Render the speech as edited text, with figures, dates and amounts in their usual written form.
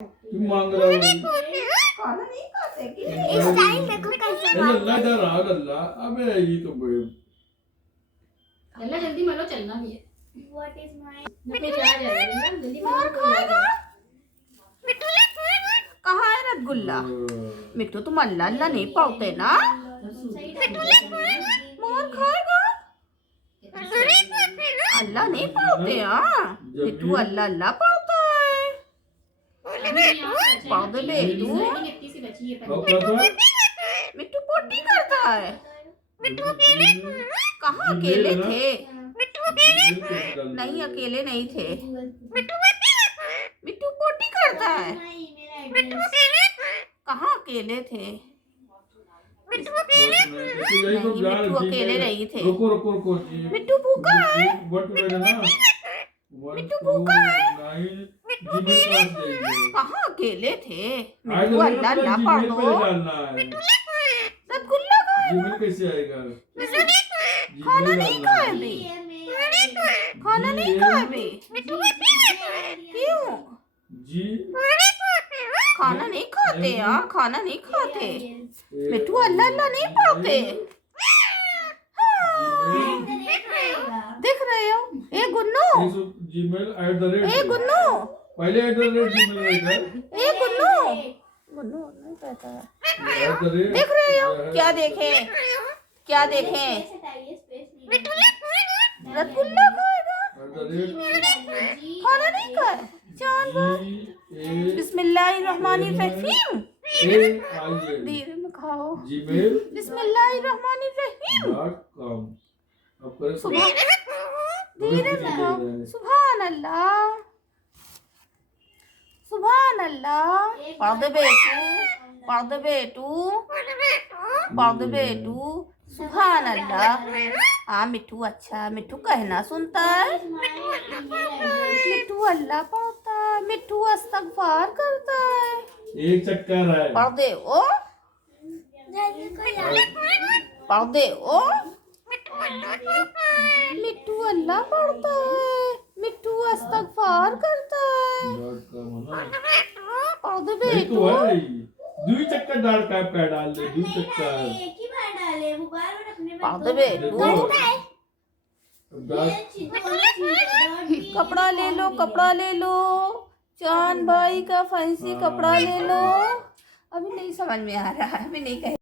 तुम मांग रहा हो। खाना नहीं खाते कि इस टाइम देखो कैसे लल्ला इधर आ लल्ला। अबे ये तो लल्ला जल्दी मलो, चलना भी है। व्हाट इज माय फिर आ जाएगा लल्ला, जल्दी मलो। मार खाएगा। कहाँ है रसगुल्ला? मिट्टू तुम अल्लाह अल्लाह नहीं पाते ना? मार खाएगा। अल्लाह नहीं पाते हाँ? मिट्टू अल्लाह अल्लाह पाता है। पाउडर बेटू। कितनी सी बची है। मिट्टू पोटी करता है। कहाँ अकेले थे? नहीं अकेले नहीं थे। मिट्टू पोटी करता है। कहाँ अकेले थे? नहीं मिट्टू अकेले नहीं थे। रुको रुको रुको। मिट्टू भूखा है। मिट्टू भूखा है। कहाँ अकेले थे? मिट्टू अल्लाह अल्लाह पढ़ दो। रसगुल्ला खाएगा। कैसे आएगा? खाना नहीं खाए भी। खाना नहीं खाए भी। क्यों? जी खाना नहीं खाते यार, खाना नहीं खाते। मिट्टू अल्लाह अल्लाह नहीं पढ़ते। देख रहे हो? ए गुन्नू, ए गुन्नू, पहले @gmail ए गुन्नू, गुन्नू नहीं कहता है। देख रहे हो? क्या देखे? क्या देखे? रसगुल्ला खाएगा। खाना नहीं खाए। चांद भाई बिस्मिल्लाहिर्रहमानिर्रहीम। धीरे में खाओ। बिस्मिल्लाहिर्रहमानिर्रहीम। धीरे में खाओ। सुभान अल्लाह, सुभान अल्लाह। पढ़ दे बेटू, पढ़ दे बेटू, पढ़ दे बेटू। सुभान अल्लाह। हाँ मिट्टू अच्छा, मिट्टू कहना सुनता है। मिट्टू अल्लाह पढ़ता है। मिट्टू इस्तगफार करता है। एक चक्कर है। पढ़ दे ओ, पढ़ दे ओ। मिट्टू अल्लाह पढ़ता है। मिट्टू इस्तगफार करता है। पढ़ दे बेटू। दो चक्कर डाल का डाल दे। दो चक्कर एक ही बार डाले, वो बार-बार अपने में पढ़ दे बेटू। कपड़ा ले लो, कपड़ा ले लो। चांद भाई का फैंसी कपड़ा ले लो। अभी नहीं समझ में आ रहा है, अभी नहीं कह